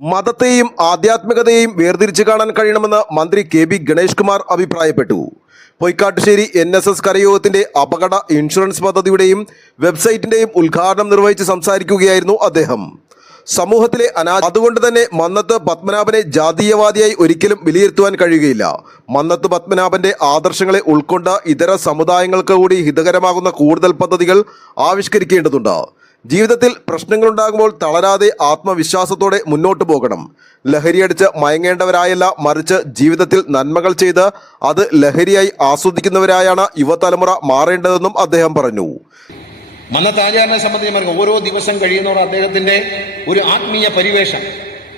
മതത്തെയും ആധ്യാത്മികതയെയും വേർതിരിച്ചു കാണാൻ കഴിയണമെന്ന് മന്ത്രി കെ.ബി. ഗണേഷ് കുമാർ അഭിപ്രായപ്പെട്ടു. പൊയ്ക്കാട്ടുശ്ശേരി NSS കരയോഗത്തിന്റെ അപകട ഇൻഷുറൻസ് പദ്ധതിയുടെയും വെബ്സൈറ്റിന്റെയും ഉദ്ഘാടനം നിർവഹിച്ച് സംസാരിക്കുകയായിരുന്നു അദ്ദേഹം. സമൂഹത്തിലെ അതുകൊണ്ട് തന്നെ മന്നത്ത് പത്മനാഭനെ ജാതീയവാദിയായി ഒരിക്കലും വിലയിരുത്തുവാൻ കഴിയുകയില്ല. മന്നത്ത് പത്മനാഭന്റെ ആദർശങ്ങളെ ഉൾക്കൊണ്ട ഇതര സമുദായങ്ങൾക്ക് കൂടി ഹിതകരമാകുന്ന കൂടുതൽ പദ്ധതികൾ ആവിഷ്കരിക്കേണ്ടതുണ്ട്. ജീവിതത്തിൽ പ്രശ്നങ്ങളുണ്ടാകുമ്പോൾ തളരാതെ ആത്മവിശ്വാസത്തോടെ മുന്നോട്ട് പോകണം. ലഹരിയടിച്ച് മയങ്ങേണ്ടവരായല്ല, മറിച്ച് ജീവിതത്തിൽ നന്മകൾ ചെയ്ത് അത് ലഹരിയായി ആസ്വദിക്കുന്നവരായാണ് യുവതലമുറ മാറേണ്ടതെന്നും അദ്ദേഹം പറഞ്ഞു. മന്നത്ത് ആചാര്യനെ സംബന്ധിച്ച് ഓരോ ദിവസം കഴിയുന്നവർ അദ്ദേഹത്തിന്റെ ഒരു ആത്മീയ പരിവേഷം,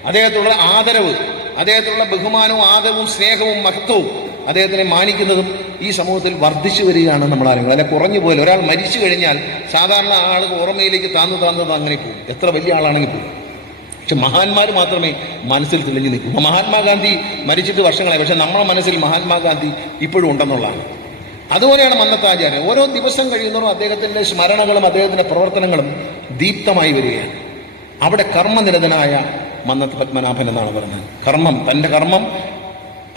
അദ്ദേഹത്തിലുള്ള ആദരവ്, അദ്ദേഹത്തിലുള്ള ബഹുമാനവും ആദരവും സ്നേഹവും മഹത്വവും അദ്ദേഹത്തിനെ മാനിക്കുന്നതും ഈ സമൂഹത്തിൽ വർദ്ധിച്ചു വരികയാണ്. നമ്മൾ ആരെങ്കിലും അല്ലെ കുറഞ്ഞു പോലെ ഒരാൾ മരിച്ചു കഴിഞ്ഞാൽ സാധാരണ ആൾക്ക് ഓർമ്മയിലേക്ക് താന്നു അങ്ങനെ പോകും, എത്ര വലിയ ആളാണെങ്കിൽ പോകും. പക്ഷെ മഹാന്മാർ മാത്രമേ മനസ്സിൽ തെളിഞ്ഞു നിൽക്കൂ. മഹാത്മാഗാന്ധി മരിച്ചിട്ട് വർഷങ്ങളായി, പക്ഷെ നമ്മുടെ മനസ്സിൽ മഹാത്മാഗാന്ധി ഇപ്പോഴും ഉണ്ടെന്നുള്ളതാണ്. അതുപോലെയാണ് മന്നത്താചാര്യൻ. ഓരോ ദിവസം കഴിയുന്നവരും അദ്ദേഹത്തിന്റെ സ്മരണകളും അദ്ദേഹത്തിന്റെ പ്രവർത്തനങ്ങളും ദീപ്തമായി വരികയാണ്. അവിടെ കർമ്മനിരതനായ മന്നത്ത് പത്മനാഭൻ എന്നാണ് പറഞ്ഞത്. തന്റെ കർമ്മം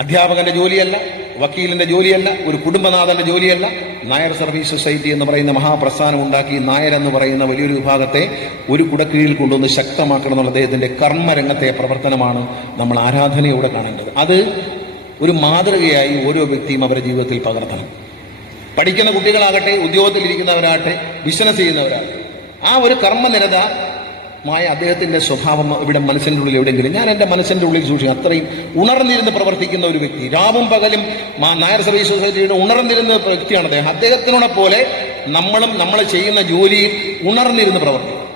അധ്യാപകന്റെ ജോലിയല്ല, വക്കീലിന്റെ ജോലിയല്ല, ഒരു കുടുംബനാഥന്റെ ജോലിയല്ല. നായർ സർവീസ് സൊസൈറ്റി എന്ന് പറയുന്ന മഹാപ്രസ്ഥാനം ഉണ്ടാക്കി നായർ എന്ന് പറയുന്ന വലിയൊരു വിഭാഗത്തെ ഒരു കുടക്കീഴിൽ കൊണ്ടുവന്ന് ശക്തമാക്കണം എന്നുള്ള അദ്ദേഹത്തിന്റെ കർമ്മരംഗത്തെ പ്രവർത്തനമാണ് നമ്മൾ ആരാധനയോടെ കാണേണ്ടത്. അത് ഒരു മാതൃകയായി ഓരോ വ്യക്തിയും അവരുടെ ജീവിതത്തിൽ പകർത്തണം. പഠിക്കുന്ന കുട്ടികളാകട്ടെ, ഉദ്യോഗത്തിലിരിക്കുന്നവരാകട്ടെ, ബിസിനസ് ചെയ്യുന്നവരാകട്ടെ, ആ ഒരു കർമ്മനിരതമായ അദ്ദേഹത്തിന്റെ സ്വഭാവം ഇവിടെ മനസ്സിൻ്റെ ഉള്ളിൽ എവിടെയെങ്കിലും ഞാൻ എൻ്റെ മനസ്സിൻ്റെ ഉള്ളിൽ സൂക്ഷിക്കും. അത്രയും ഉണർന്നിരുന്ന് പ്രവർത്തിക്കുന്ന ഒരു വ്യക്തി, രാവും പകലും നായർ സർവീസ് സൊസൈറ്റിയുടെ ഉണർന്നിരുന്ന വ്യക്തിയാണ് അദ്ദേഹം. അദ്ദേഹത്തിനോടെ പോലെ നമ്മൾ ചെയ്യുന്ന ജോലിയിൽ ഉണർന്നിരുന്ന് പ്രവർത്തിക്കണം.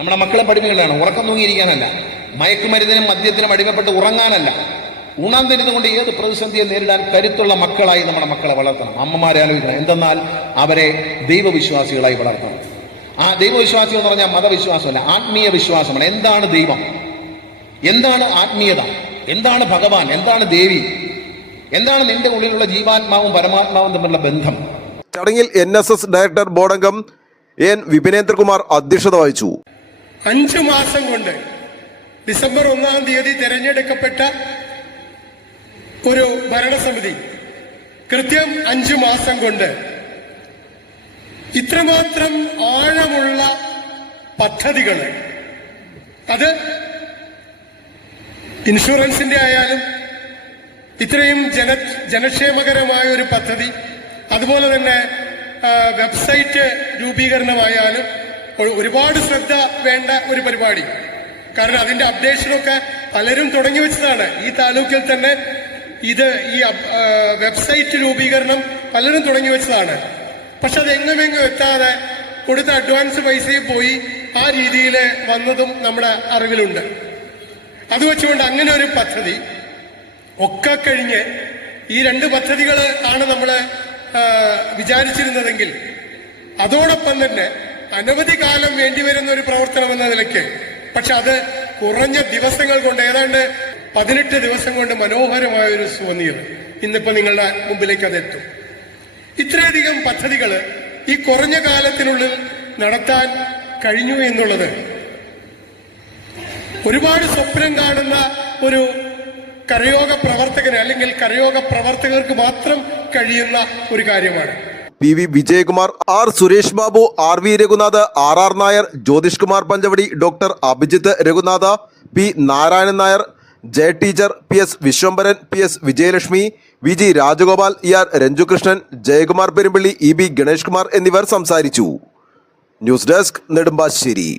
നമ്മുടെ മക്കളെ പഠിപ്പിക്കേണ്ടതാണ്. ഉറക്കം തൂങ്ങിയിരിക്കാനല്ല, മയക്കുമരുന്നിനും മദ്യത്തിനും അടിമപ്പെട്ട് ഉറങ്ങാനല്ല, ഉണർന്നിരുന്നുകൊണ്ട് ഏത് പ്രതിസന്ധിയെ നേരിടാൻ കരുത്തുള്ള മക്കളായി നമ്മുടെ മക്കളെ വളർത്തണം. അമ്മമാരെ ആലോചിക്കണം. എന്തെന്നാൽ അവരെ ദൈവവിശ്വാസികളായി വളർത്തണം. ആ ദൈവവിശ്വാസം എന്ന് പറഞ്ഞാൽ മതവിശ്വാസമല്ല, ആത്മീയ വിശ്വാസമാണ്. എന്താണ് ദൈവം, എന്താണ് ആത്മീയത, എന്താണ് ഭഗവാൻ, എന്താണ് ദേവി, എന്താണ് നിന്റെ ഉള്ളിലുള്ള ജീവാത്മാവും പരമാത്മാവും തമ്മിലുള്ള ബന്ധം. ചടങ്ങിൽ NSS ഡയറക്ടർ ബോർഡ് അംഗം N. വിപിനേന്ദ്രകുമാർ അധ്യക്ഷത വഹിച്ചു. 5 മാസം കൊണ്ട് ഡിസംബർ 1-ാം തീയതി തെരഞ്ഞെടുക്കപ്പെട്ട ഒരു ഭരണസമിതി കൃത്യം 5 മാസം കൊണ്ട് ഇത്രമാത്രം ആഴമുള്ള പദ്ധതികൾ, അത് ഇൻഷുറൻസിന്റെ ആയാലും ഇത്രയും ജനക്ഷേമകരമായ ഒരു പദ്ധതി, അതുപോലെ തന്നെ വെബ്സൈറ്റ് രൂപീകരണമായാലും ഒരുപാട് ശ്രദ്ധ വേണ്ട ഒരു പരിപാടി. കാരണം അതിന്റെ അപ്ഡേഷനൊക്കെ പലരും തുടങ്ങി വെച്ചതാണ്. ഈ താലൂക്കിൽ തന്നെ ഈ വെബ്സൈറ്റ് രൂപീകരണം പലരും തുടങ്ങി വെച്ചതാണ്. പക്ഷെ അത് എങ്ങുമെങ്ങും എത്താതെ കൊടുത്ത അഡ്വാൻസ് പൈസയും പോയി ആ രീതിയിൽ വന്നതും നമ്മുടെ അറിവിലുണ്ട്. അത് വെച്ചുകൊണ്ട് അങ്ങനെ ഒരു പദ്ധതി ഒക്കെ കഴിഞ്ഞ് ഈ 2 പദ്ധതികൾ ആണ് നമ്മൾ വിചാരിച്ചിരുന്നതെങ്കിൽ അതോടൊപ്പം തന്നെ അനവധി കാലം വേണ്ടിവരുന്ന ഒരു പ്രവർത്തനം എന്ന നിലയ്ക്ക്, പക്ഷെ അത് കുറഞ്ഞ ദിവസങ്ങൾ കൊണ്ട്, ഏതാണ്ട് 18 ദിവസം കൊണ്ട് മനോഹരമായ ഒരു സുവനീർ ഇന്നിപ്പോ നിങ്ങളുടെ മുമ്പിലേക്ക് അതെത്തും. ഇത്രയധികം പദ്ധതികൾ ഈ കുറഞ്ഞ കാലത്തിനുള്ളിൽ നടത്താൻ കഴിഞ്ഞു എന്നുള്ളത് ഒരുപാട് സ്വപ്നം കാണുന്ന ഒരു കരയോഗ പ്രവർത്തകന് അല്ലെങ്കിൽ കരയോഗ പ്രവർത്തകർക്ക് മാത്രം കഴിയുന്ന ഒരു കാര്യമാണ്. PV Vijayakumar, R. Suresh Babu, RV Raghunath, RR Nair, Jyothish Kumar Panchavadi, doctor Abhijith Raghunath, P. Narayanan Nair, Jaya teacher, PS Vishwambharan, PS Vijayalakshmi, VG Rajagopal, ER Ranjukrishnan, Jayakumar Perumbally, EB Ganesh Kumar എന്നിവർ സംസാരിച്ചു. News desk, Nedumbassery.